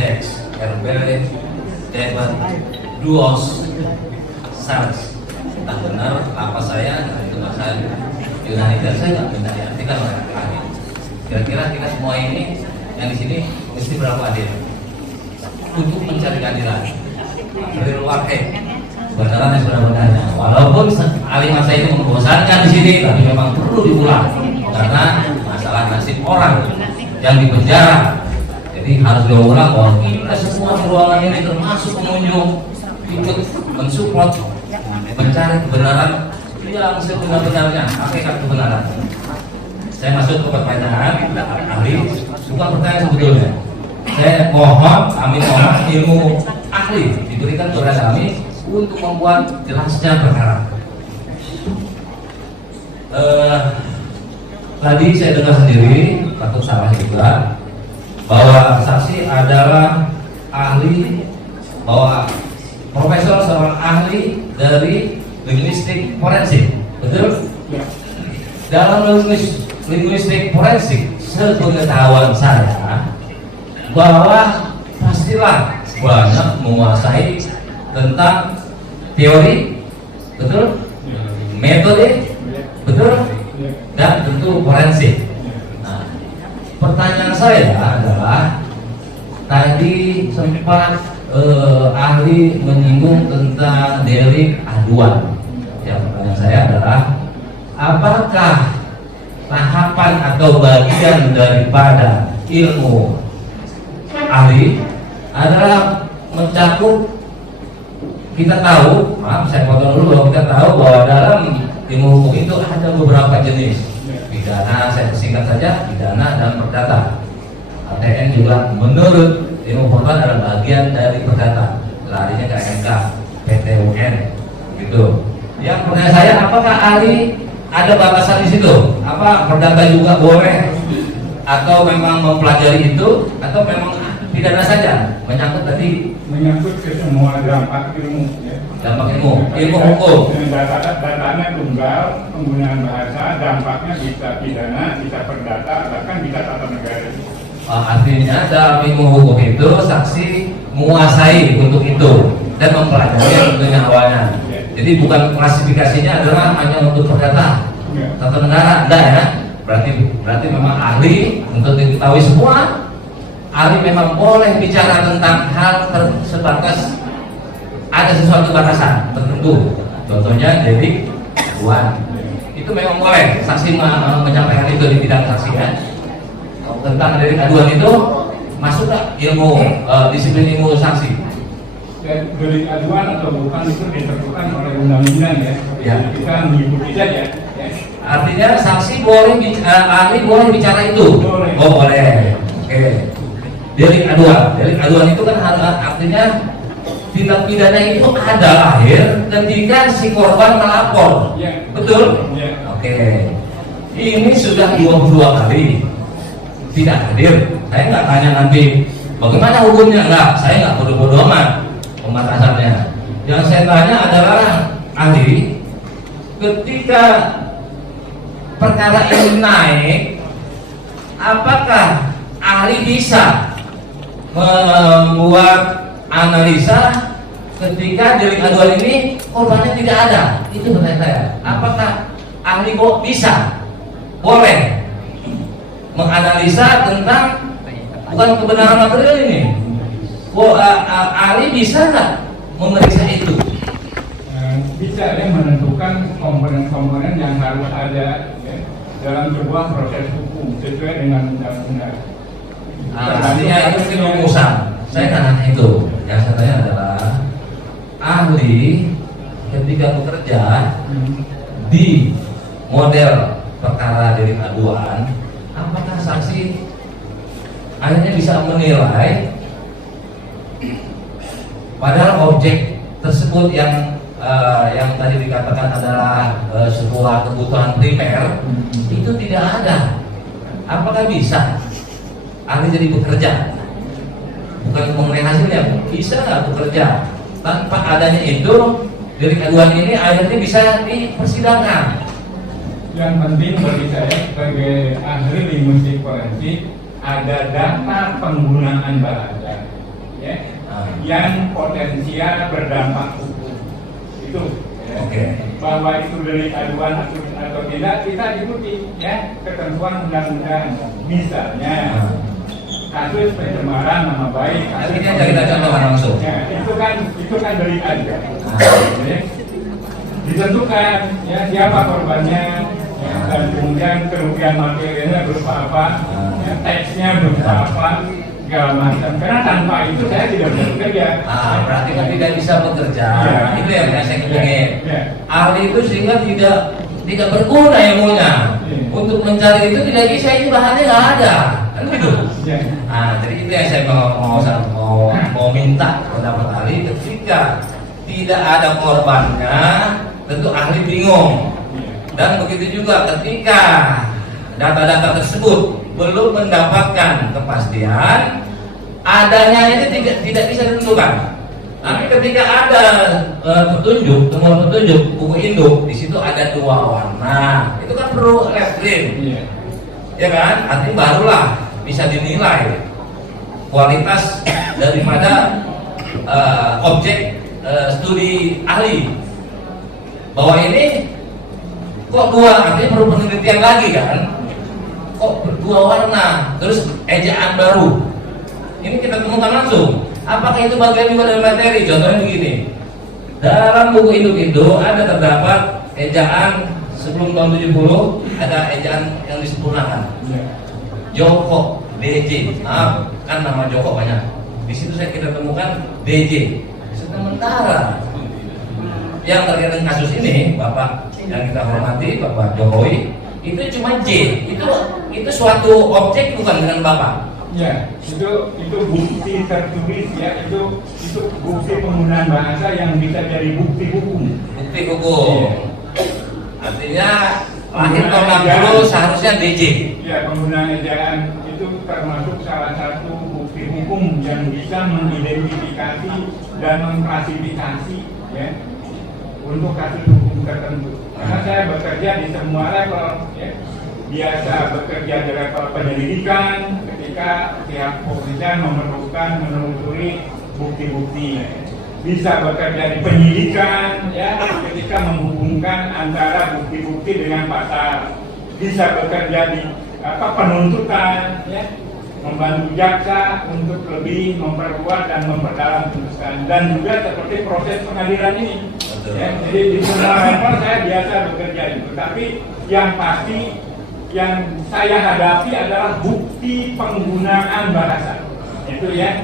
Index, RB, Debit, Duos, Sars. Entah benar apa saya, nah itu bahasa Yunani dan saya nggak minta diartikan oleh ahli. Kira-kira kita semua ini yang di sini mesti berapa adil untuk mencari keadilan dari luar kebenaran yang sebenarnya. Walaupun ahli masa ini membosankan di sini, tapi memang perlu diulang karena masalah nasib orang yang di penjara. Jadi harus diulang bahwa kita semua di ruangan ini termasuk pengunjung ikut mensupport mencari kebenaran yang sebenar-benarnya, hakikat kebenaran. Saya masuk ke pertanyaan ahli, bukan pertanyaan sebetulnya. Saya mohon, kami mohon ilmu ahli diberikan kepada kami untuk membuat jelasnya perkara. Tadi saya dengar sendiri, takut salah juga, bahwa saksi adalah ahli, bahwa profesor seorang ahli dari linguistik forensik, betul? Dalam linguistik forensik, sepengetahuan saya bahwa pastilah banyak menguasai tentang teori, betul? Metode, betul? Dan tentu forensik. Nah, pertanyaan saya adalah tadi sempat ahli menyinggung tentang delik aduan. Ya, pertanyaan saya adalah apakah tahapan atau bagian daripada ilmu ahli adalah mencakup, kita tahu, maaf saya potong dulu, bahwa kita tahu bahwa dalam ilmu hukum itu ada beberapa jenis pidana, saya singkat saja, pidana dan perdata. ATN juga menurut ilmu hukum adalah bagian dari perdata, larinya ke MK, PT UN, gitu. Yang pertanyaan saya, apakah ahli ada batasan di situ? Apa perdata juga boleh? Atau memang mempelajari itu? Atau memang pidana saja? Menyangkut tadi? Menyangkut ke semua dampak ilmu. Ya. Dampak ilmu hukum. Datanya tunggal, penggunaan bahasa, dampaknya bisa pidana, bisa perdata, bahkan bisa tata negara. Artinya dalam ilmu hukum itu saksi menguasai untuk itu dan mempelajari tentunya awalnya. Jadi bukan klasifikasinya adalah hanya untuk perdata, tata negara, enggak ya? Berarti memang ahli untuk diketahui semua. Ahli memang boleh bicara tentang hal sebatas ada sesuatu batasan tertentu. Contohnya delik aduan, itu memang boleh saksi menyampaikan itu di bidang saksi ya. Tentang delik aduan itu masuk nggak ilmu disiplin ilmu saksi? Delik aduan atau bukan itu ditentukan oleh undang-undang ya. Ya. Kita mengikuti saja. Ya. Artinya saksi boleh ahli boleh bicara itu. Boleh. Oh boleh. Oke. Delik aduan itu kan artinya tindak pidana itu ada lahir ketika si korban melapor. Ya. Betul? Ya. Oke. Ini sudah 22 kali tidak hadir. Saya nggak tanya nanti bagaimana hukumnya, enggak. Saya nggak bodoh-bodoh amat pembatasannya. Yang saya tanya adalah ahli, ketika perkara ini naik, apakah ahli bisa membuat analisa ketika delik aduan ini korbannya tidak ada? Itu pertanyaan saya. Apakah ahli kok bisa, boleh menganalisa tentang bukan kebenaran material ini? Ahli bisa nggak memeriksa itu? Bisa ya, menentukan komponen-komponen yang harus ada ya, dalam sebuah proses hukum sesuai dengan undang-undang. Artinya itu mungkin rumusan. Saya tanya itu. Yang saya tanya adalah ahli ketika bekerja di model perkara delik aduan, apakah saksi akhirnya bisa menilai padahal objek tersebut yang tadi dikatakan adalah sebuah kebutuhan primer itu tidak ada? Apakah bisa ahli jadi bekerja? Bukan mengenai hasilnya, bisa nggak bekerja tanpa adanya itu delik aduan ini akhirnya bisa dipersidangkan? Yang penting bagi saya sebagai ahli linguistik forensik ada data penggunaan bahasa, yang potensial berdampak hukum. Itu ya. Oke. Bahwa itu delik aduan atau tidak, kita ikuti ya ketentuan undang-undang. Misalnya kasus pencemaran nama baik. Artinya kita contohkan langsung. Ya, itu kan delik aduan. Ya. Ditentukan ya siapa korbannya, ya, dan kemudian kerugian materialnya berupa apa, ya, teksnya berupa apa, segala macam. Karena tanpa itu saya tidak bisa bekerja. Berarti kan tidak bisa bekerja. Ya. Itu yang saya ingin. Ya. Ahli itu sehingga tidak berguna ilmunya. Ya. Untuk mencari itu tidak bisa, itu bahannya nggak ada. Kan gitu. Ya. Jadi itu yang saya mau minta pendapat ahli. Ketika tidak ada korbannya, tentu ahli bingung. Dan begitu juga ketika data-data tersebut belum mendapatkan kepastian, adanya ini tidak bisa ditentukan. Tapi ketika ada petunjuk, temuan petunjuk buku induk, di situ ada 2 warna, itu kan perlu reprint, ya kan? Artinya barulah bisa dinilai kualitas daripada objek studi ahli. Bahwa ini kok 2, artinya perlu penelitian lagi kan? Kok 2 warna, terus ejaan baru. Ini kita temukan langsung. Apakah itu bagian juga dari materi? Contohnya begini. Dalam buku induk-induk ada terdapat ejaan sebelum tahun 70, ada ejaan yang disempurnakan. Joko, DJ. Kan nama Joko banyak. Di situ kita temukan DJ. Sementara yang terkait dengan kasus ini, Bapak yang kita hormati, Bapak Jokowi, itu cuma J. Itu suatu objek bukan dengan Bapak. Ya, itu bukti tertulis ya, itu bukti penggunaan bahasa yang bisa jadi bukti hukum. Bukti hukum. Artinya lahir tahun 60 seharusnya DJ. Ya, penggunaan ejaan itu termasuk salah satu bukti hukum yang bisa mengidentifikasi dan mengklasifikasi ya untuk kasus hukum tertentu. Karena saya bekerja di semua level ya. Biasa bekerja di level penyelidikan ketika pihak kepolisian memerlukan menelusuri bukti-bukti. Bisa bekerja di penyidikan ya ketika menghubungkan antara bukti-bukti dengan pasal. Bisa bekerja di penuntutan ya, membantu jaksa untuk lebih memperkuat dan memperdalam putusan, dan juga seperti proses pengadilan ini. Ya, jadi di semua level saya biasa bekerja itu. Tapi yang pasti yang saya hadapi adalah bukti penggunaan bahasa. Itu ya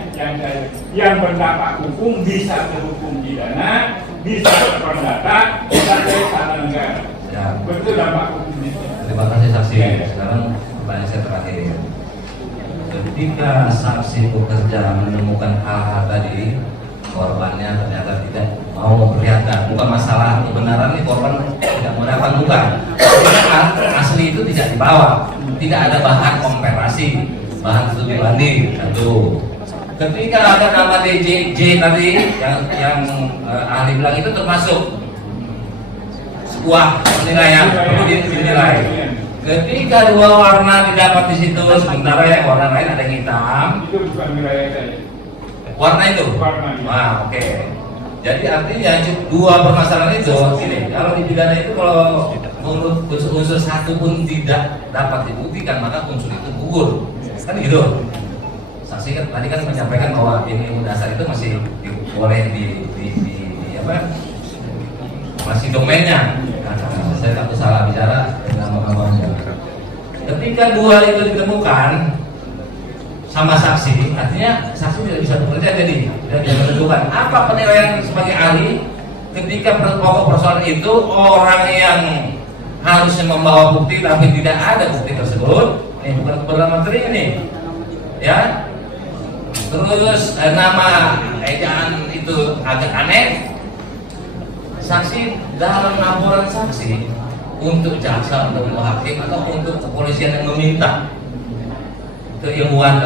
yang berdampak hukum, bisa ke hukum pidana, bisa ke perdata, bisa ke tata negara. Ya. Betul dampak hukum ini. Terima kasih saksi. Sekarang pertanyaan saya terakhir. Ketika saksi bekerja menemukan hal-hal tadi, korbannya ternyata tidak mau memperlihatkan, bukan masalah kebenaran ini korban tidak mau dapat, bukan. Asli itu tidak dibawa, tidak ada bahan komparasi, bahan studi banding. Satu. Ketika ada nama DJ tadi yang ahli bilang itu termasuk sebuah penilaian, perlu dinilai. Ketika 2 warna didapat di situ, sementara yang warna lain ada yang hitam. Itu bukan wilayah saya. Warna itu? Warna. Oke. Jadi artinya 2 permasalahan itu, ini kalau di pidana itu kalau menurut unsur satu pun tidak dapat dibuktikan, maka unsur itu gugur. Kan gitu. Saksi kan tadi kan menyampaikan bahwa ini dasar itu masih boleh di apa? Masih domainnya. Nah, saya takut salah bicara dengan mengawalnya. Ketika 2 itu ditemukan sama saksi, artinya saksi tidak bisa bekerja, jadi tidak bisa menentukan apa penilaian sebagai ahli. Ketika pokok persoalan itu orang yang harusnya membawa bukti tapi tidak ada bukti tersebut, ini bukan kebenaran materi ini, ya. Terus nama ejaan itu agak aneh. Saksi dalam laporan saksi untuk jaksa, untuk hakim atau untuk kepolisian yang meminta keilmuan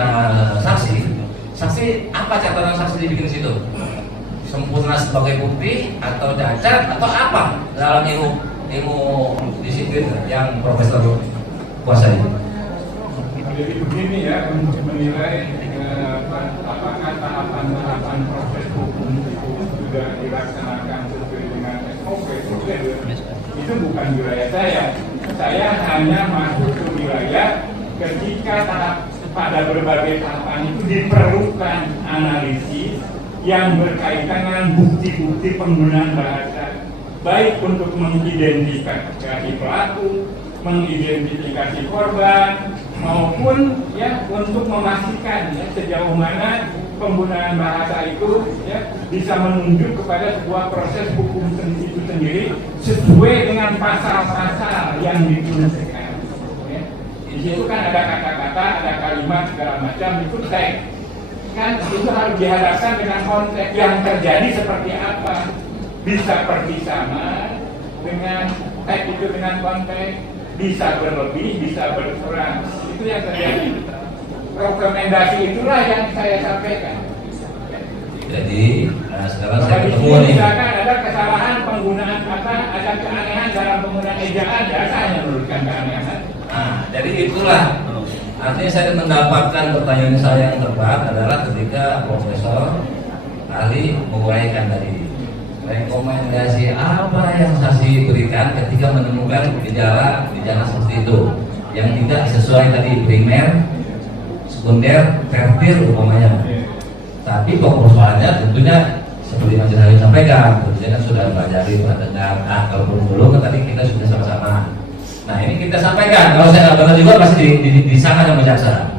saksi apa catatan saksi dibikin di situ? Sempurna sebagai bukti atau cacat atau apa dalam ilmu disiplin yang profesor kuasai? Jadi begini ya, untuk menilai apakah tahapan proses dilaksanakan sesuai dengan SOP prosedur, itu bukan wilayah saya. Saya hanya masuk ke wilayah ketika pada berbagai tahapan itu diperlukan analisis yang berkaitan dengan bukti-bukti penggunaan bahasa, baik untuk mengidentifikasi pelaku, mengidentifikasi korban, maupun ya untuk memastikan ya, sejauh mana penggunaan bahasa itu ya bisa menunjuk kepada sebuah proses hukum itu sendiri sesuai dengan pasal-pasal yang dituliskan. Ya. Di situ kan ada kata-kata, ada kalimat segala macam, itu teks. Kan itu harus dihadapkan dengan konteks yang terjadi seperti apa. Bisa persis sama dengan teks itu dengan konteks, bisa berlebih, bisa berkurang. Itu yang terjadi. Rekomendasi itulah yang saya sampaikan. Jadi sekarang saya ketemu nih. Misalkan ada kesalahan penggunaan kata, ada keanehan dalam penggunaan ejaan, ya saya hanya menuliskan keanehan. Nah, jadi itulah. Artinya saya mendapatkan pertanyaan saya yang tepat adalah ketika Profesor ahli menguraikan tadi rekomendasi apa yang saksi berikan ketika menemukan gejala seperti itu yang tidak sesuai tadi primer, sekunder, tertier umpamanya. Tapi pokok persoalannya tentunya seperti yang saya sampaikan, tentunya kan sudah pelajari, sudah dengar. Nah, kalaupun belum, tadi kita sudah sama-sama. Nah, ini kita sampaikan. Kalau saya nggak benar juga pasti disangka sama jaksa.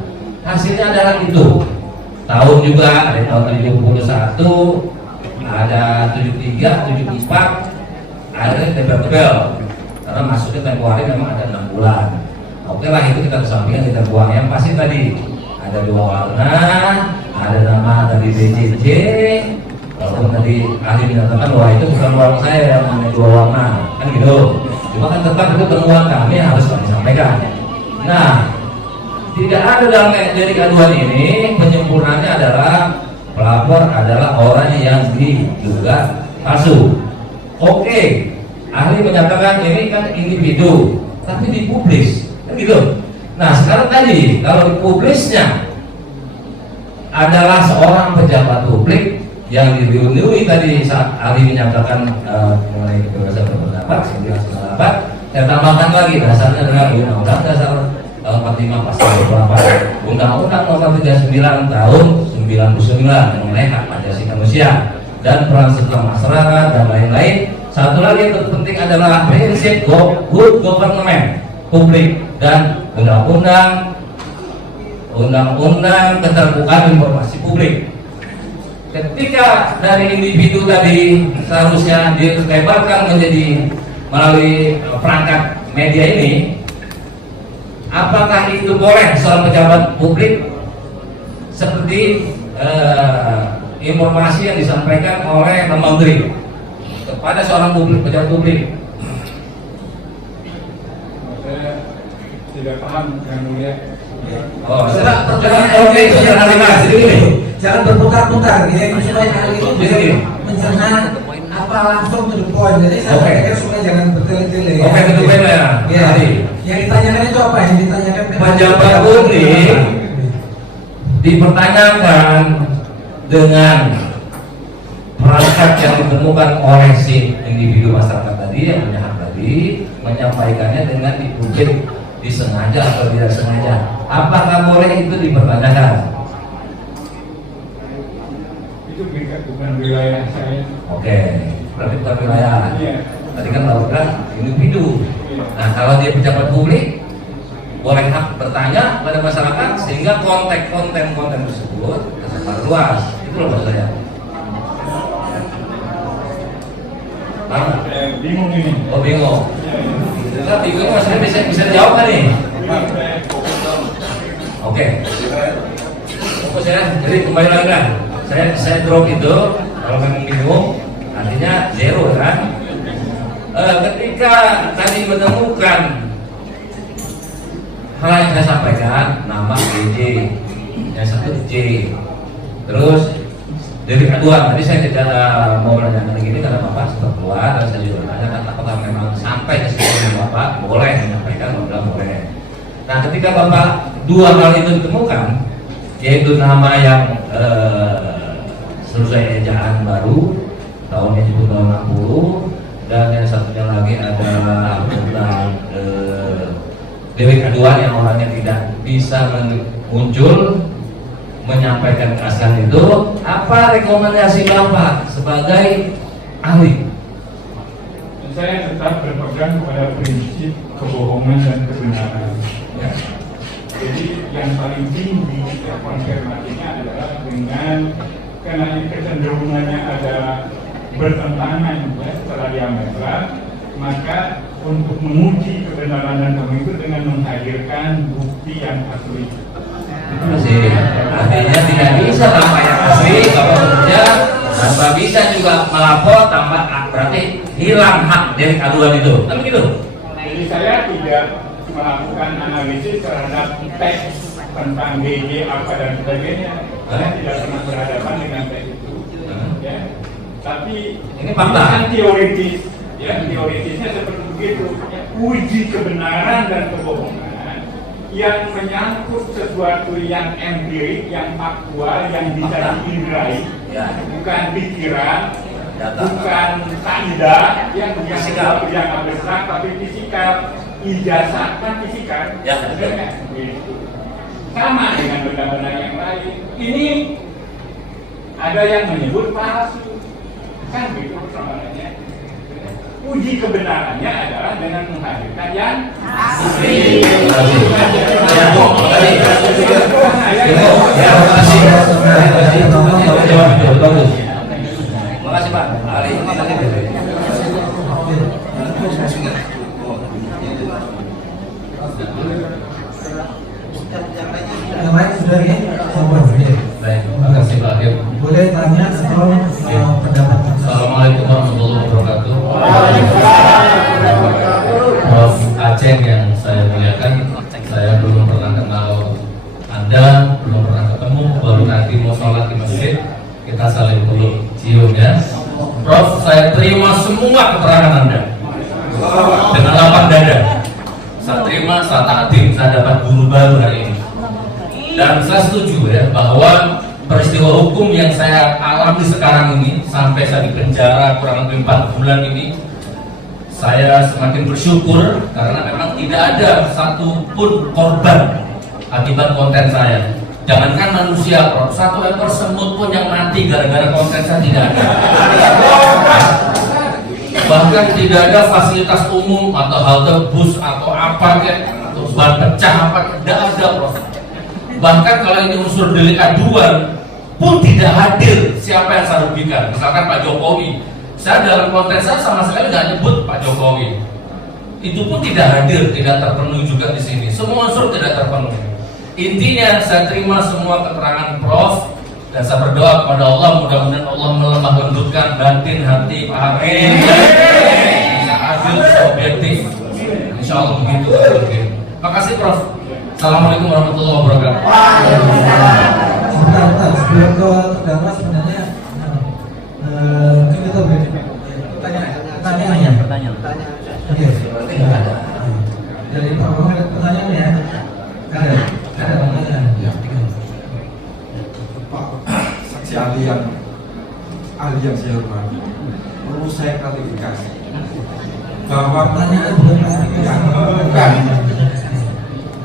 Hasilnya adalah itu. Tahun juga ada tahun 71, ada 73, 74, ada tebel-tebel. Karena masuknya tempoh hari memang ada 6 bulan. Oke lah, itu kita kesampingkan, kita buang. Yang pasti tadi ada 2 warna, ada nama dari BCC. Walaupun tadi ahli menyatakan bahwa itu bukan uang saya yang namanya 2 warna, kan gitu. Cuma kan tetap itu temuan kami harus kami sampaikan. Nah, tidak ada dalam delik aduan ini penyempurnanya adalah pelapor adalah orang yang diduga palsu. Oke, ahli menyatakan ini kan individu, tapi dipublis, kan gitu. Nah, sekarang tadi kalau dipublisnya adalah seorang pejabat publik yang dilindungi tadi saat ahli menyatakan mengenai kebebasan berpendapat 998, saya tambahkan lagi dasarnya adalah Undang-Undang Dasar 45 pasal 28, Undang-Undang Nomor 39 Tahun 99 mengenai hak asasi manusia dan peran serta masyarakat dan lain-lain. Satu lagi yang terpenting adalah prinsip good government publik dan undang-undang keterbukaan informasi publik. Ketika dari individu tadi seharusnya dilebarkan menjadi melalui perangkat media ini, apakah itu boleh seorang pejabat publik seperti informasi yang disampaikan oleh menteri kepada seorang pejabat publik? Saya tidak paham yang mulia. Oh, jangan berputar-putar, ya, supaya hal itu bisa mencerna apa langsung to the point. Jadi saya pikir supaya jangan bertele-tele. Oke, betul ya. Ya. Yang ditanyakan itu apa? Yang ditanyakan pejabat publik dipertanyakan dengan perangkat yang ditemukan oleh si individu masyarakat tadi yang punya hak tadi, menyampaikannya dengan dipublik disengaja atau tidak sengaja. Apakah boleh itu dipertanyakan? Itu bukan wilayah saya. Oke, berarti bukan wilayah. Iya. Tadi kan lakukan individu. Nah, kalau dia pejabat publik, boleh hak bertanya pada masyarakat sehingga konten tersebut tersebar luas. Itu loh maksud saya. Bingung ini. Oh, bingung. Kita bingung maksudnya bisa dijawab kan nih? Oke. Fokus ya. Jadi kembali lagi kan. Saya drop itu kalau memang bingung artinya zero kan. Ketika tadi menemukan hal yang saya sampaikan, nama DJ, yang satu J, terus dari aduan tadi saya tidak mau menanyakan lagi ini karena bapak sempat keluar dan saya juga menanyakan apakah memang sampai ke situ bapak boleh menyampaikan atau tidak boleh. Nah, ketika bapak dua hal itu ditemukan, yaitu nama yang sesuai ejaan baru tahunnya disebut tahun 60, dan yang satunya lagi adalah tentang delik aduan yang orangnya tidak bisa muncul menyampaikan keaslian itu. Apa rekomendasi Bapak sebagai ahli? Saya tetap berpegang pada prinsip kebohongan dan kebenaran. Ya. Jadi yang paling tinggi konfirmasinya adalah dengan, karena ini kecenderungannya adalah bertentangan ya, secara diametral, maka untuk menguji kebenaran dan kamu itu dengan menghadirkan bukti yang asli. Masih artinya tidak bisa tanpa yang asli, Bapak bekerja tanpa bisa juga melapor tanpa berarti hilang hak dari aduan itu, kan begitu? Jadi saya tidak melakukan analisis terhadap teks tentang DG apa dan sebagainya. Saya tidak pernah berhadapan dengan teks itu. Ya. Tapi ini fakta. Kan teoritis, ya teoritisnya seperti begitu. Ya, uji kebenaran dan kebohongan yang menyangkut sesuatu yang empirik, yang faktual, yang bisa diindrai, ya. Bukan pikiran, bukan kaidah, yang sesuatu yang abstrak, tapi fisikal, ijazah kan fisikal, ya. Gitu. Sama dengan benda-benda yang lain. Ini ada yang menyebut palsu, kan gitu persoalannya. Uji kebenarannya adalah dengan menghadirkan yang asli. Terima kasih Pak. Yang lain sudah ya? Baik, terima kasih Pak Hakim. Boleh tanya atau pendapat? Assalamualaikum warahmatullahi wabarakatuh. Prof. Aceh yang saya muliakan, saya belum pernah kenal Anda, belum pernah ketemu, baru nanti mau sholat di masjid, kita saling peluk cium ya. Prof, saya terima semua keterangan Anda dengan lapang dada. Saya terima, saya taati, saya dapat guru baru hari ini. Dan saya setuju ya bahwa peristiwa hukum yang saya alami sekarang ini sampai saya di penjara kurang lebih 4 bulan ini, saya semakin bersyukur karena memang tidak ada satupun korban akibat konten saya. Jangankan manusia, satu ekor semut pun yang mati gara-gara konten saya tidak ada. Bahkan tidak ada fasilitas umum atau halte bus atau apa atau ban pecah apa, tidak ada, Prof. Bahkan kalau ini unsur delik aduan pun tidak hadir siapa yang saya rugikan. Misalkan Pak Jokowi, saya dalam konten saya sama sekali nggak nyebut Pak Jokowi. Itu pun tidak hadir, tidak terpenuhi juga di sini. Semua unsur tidak terpenuhi. Intinya saya terima semua keterangan Prof dan saya berdoa kepada Allah mudah-mudahan Allah melemah lembutkan batin hati Pak Hakim bisa adil, objektif. Insya Allah begitu. Terima kasih Prof. Assalamualaikum warahmatullahi wabarakatuh. Sebentar, sebelum ke terdakwa sebenarnya mungkin kita beri pertanyaan. Oke. Dari Pak Muhammad ada pertanyaan ya? Ada pertanyaan. Pak, saksi ahli yang saya hormati, perlu saya klarifikasi bahwa Pertanyaan belum bukan.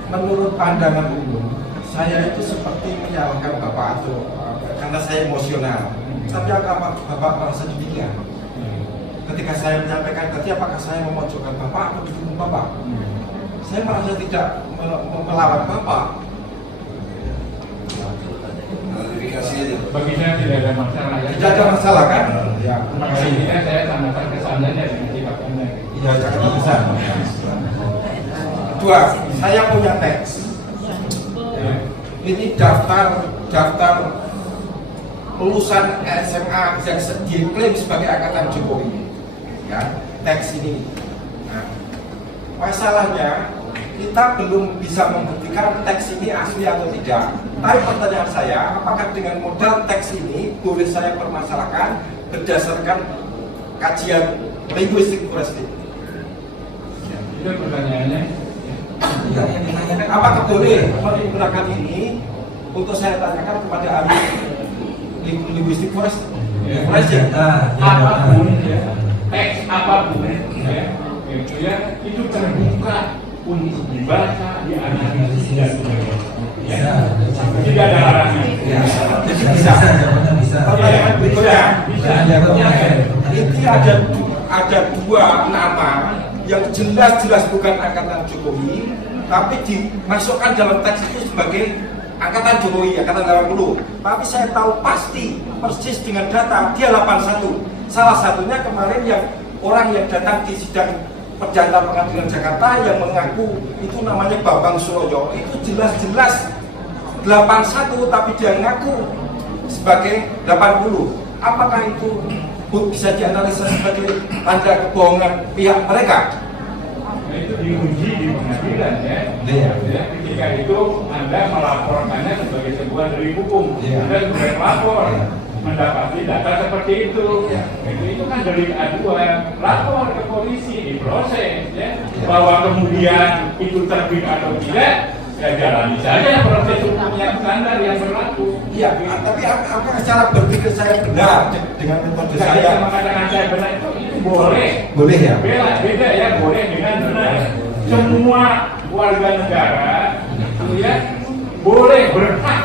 Menurut pandangan umum, saya itu seperti menyalahkan Bapak atau karena saya emosional. Tapi apakah Bapak merasa demikian? Ketika saya menyampaikan tadi, apakah saya memojokkan Bapak atau mendukung Bapak? Saya merasa tidak melawan Bapak. Bagi saya tidak ada masalah. Ya. Tidak ada masalah kan? Ya. Makanya saya sangat terkesannya dengan sikap Anda. Iya, jangan terkesan. Dua, saya punya teks. Ini daftar lulusan SMA yang diklaim sebagai angkatan Jokowi. Ya, teks ini. Nah, masalahnya kita belum bisa membuktikan teks ini asli atau tidak. Tapi pertanyaan saya, apakah dengan modal teks ini boleh saya permasalahkan berdasarkan kajian linguistik forensik? Itu pertanyaannya. Apakah boleh menggunakan ini untuk saya tanyakan kepada ahli linguistik forest. Apapun ya, teks apapun ya, itu ya, itu terbuka untuk dibaca, dianalisis dan sebagainya. Ya. Tidak ada larangan. Bisa. Pertanyaan berikutnya. Bisa. Ini ada dua nama yang jelas-jelas bukan angkatan Jokowi, tapi dimasukkan dalam teks itu sebagai angkatan Jokowi, angkatan 80. Tapi saya tahu pasti persis dengan data dia 81. Salah satunya kemarin yang orang yang datang di sidang perdana pengadilan Jakarta yang mengaku itu namanya Bambang Suroyo, itu jelas-jelas 81 tapi dia ngaku sebagai 80. Apakah itu bisa dianalisa sebagai tanda kebohongan pihak mereka? Nah, itu diuji di pengadilan ya. Iya. Ya, ketika itu Anda melaporkannya sebagai sebuah delik hukum. Anda sudah melapor mendapati data seperti itu. Itu kan delik aduan, lapor ke polisi, diproses ya. Bahwa kemudian itu terbit atau tidak, ya jalani saja proses hukum yang standar yang berlaku. Iya, tapi apakah cara berpikir saya benar dengan metode Saya saya? mengatakan saya benar itu boleh. Boleh ya? Beda ya, boleh dengan benar. Semua warga negara itu ya boleh berhak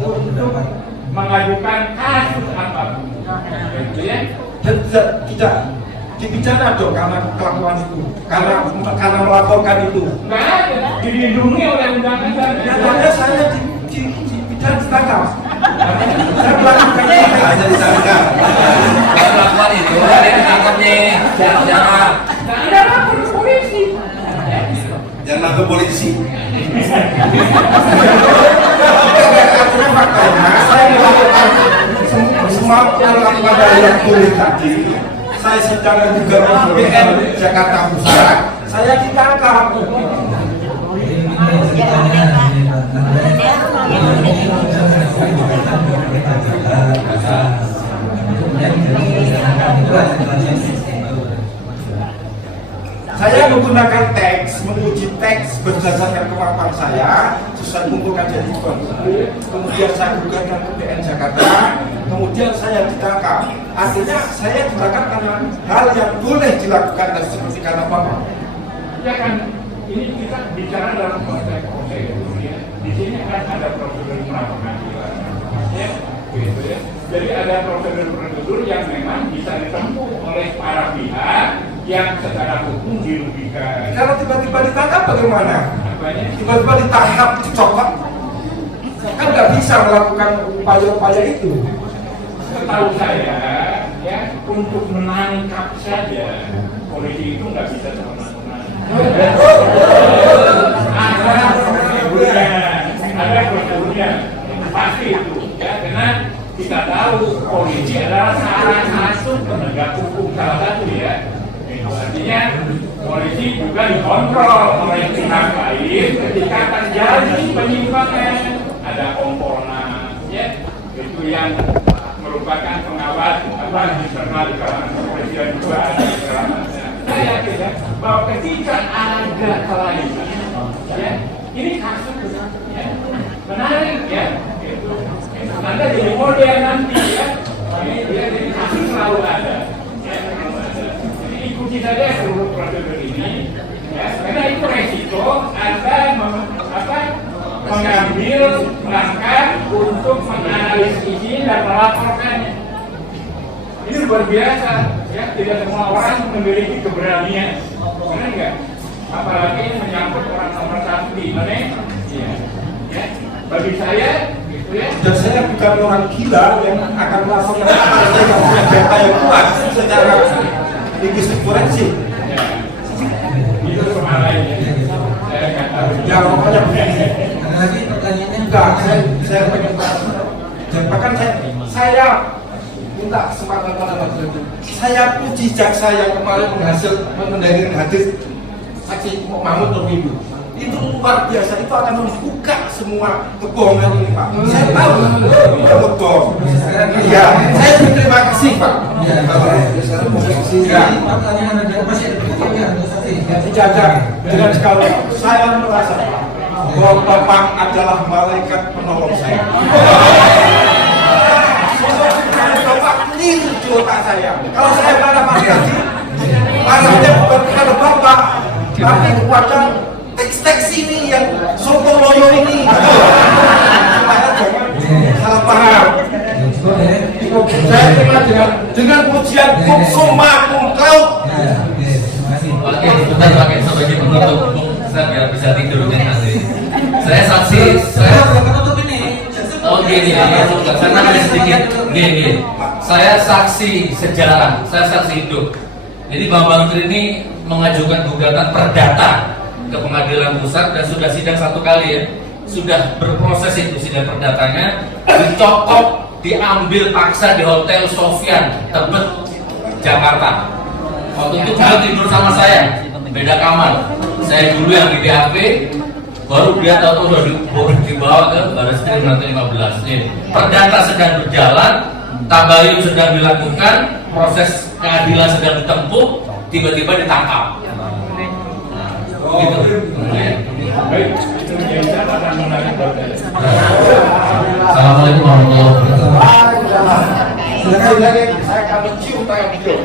untuk mengajukan kasus apapun. Gitu ya. Dan tidak dipidana dong karena kelakuan itu, karena melaporkan itu. Nggak ada, dilindungi oleh undang-undang. Nyatanya saya dipidana ditangkap. Saya melakukan itu. Ada ditangkap. Kalau melakukan itu, dia ditangkap nih. Jangan. Tidak lapor ke polisi. Jangan ke polisi. Karena faktanya saya melakukan semua melakukan hal yang boleh tadi. Saya sedang juga di BN Jakarta Pusat. Saya ditangkap. Saya menggunakan teks, menguji teks berdasarkan kemampuan saya, sesuai mengumpulkan jadi buku. Kemudian saya gugatkan ke BN Jakarta, kemudian saya ditangkap. Artinya saya ditangkap karena hal yang boleh dilakukan dan seperti karena apa? Ya kan, ini kita bicara dalam konteks prosedur ya. Di sini kan ada prosedur pra pengadilan, ya, gitu ya. Jadi ada prosedur yang memang bisa ditempuh oleh para pihak yang secara hukum dirugikan. Kalau tiba-tiba ditangkap bagaimana? Apanya? Tiba-tiba ditangkap, dicopot, kan nggak bisa melakukan upaya-upaya itu. Setahu saya, ya untuk menangkap saja polisi itu nggak bisa semena-mena. Ada prosedurnya, pasti itu, ya karena kita tahu polisi adalah salah satu penegak hukum salah satu ya. Itu artinya polisi juga dikontrol oleh pihak lain ketika terjadi penyimpangan, ada komponas, ya itu yang merupakan pengawas internal di kalangan kepolisian juga ada di kalangannya. Saya yakin ya bahwa ketika ada kelainan, ya ini kasus ya, menarik ya, itu Anda jadi model nanti ya, jadi kasus selalu ada. Jadi ikuti saja seluruh prosedur ini, ya, karena itu resiko Anda mengambil langkah untuk menganalisis ini dan melaporkannya. Ini luar biasa, ya tidak semua orang memiliki keberanian, benar nggak? Apalagi menyangkut orang nomor satu di Indonesia. Ya. Bagi saya, gitu ya. Dan saya bukan orang gila yang akan melakukan saya yang punya data yang kuat secara linguistik forensik. Ya. Itu soal lainnya. Saya nggak tahu. Ya pokoknya begini. Ada lagi pertanyaannya? Enggak, saya pengen dan bahkan saya minta kesempatan pada majelis. Saya puji jaksa yang kemarin mendengarkan hadis saksi Mahmud Nurwibu. Itu luar biasa, itu akan membuka semua kebohongan ini Pak. Saya tahu itu bohong. Iya, saya berterima kasih Pak. Ya, pertanyaan ada masih ada pertanyaan? Tidak ada. Dengan sekali saya merasa bahwa Bapak adalah malaikat penolong saya. otak saya. Kalau saya marah-marah lagi, marahnya bukan kepada Bapak, tapi kepada teks-teks ini yang soto loyo ini. Supaya jangan salah paham. Saya terima dengan pujian kum summa kum kau. Oke, sebentar pakai sebagai penutup, saya biar bisa tidur kan nanti. Saya saksi, saya oh gini, saya nanya sedikit, gini. Saya saksi sejarah, saya saksi hidup. Jadi Bambang Tri ini mengajukan gugatan perdata ke pengadilan pusat dan sudah sidang 1 kali ya, sudah berproses itu sidang perdatanya, dicokok, diambil paksa di Hotel Sofyan, Tebet, Jakarta. Waktu itu beliau tidur sama saya, beda kamar. Saya dulu yang di BAP, baru dia tahu sudah dibawa ke Baris Krim Lantai 15. Perdata sedang berjalan, tabayun sedang dilakukan, proses keadilan sedang ditempuh, tiba-tiba ditangkap. Gitu. Baik, itu menjadi catatan menarik buat saya. Assalamualaikum warahmatullahi wabarakatuh. Silakan lagi, saya akan mencium tangan beliau.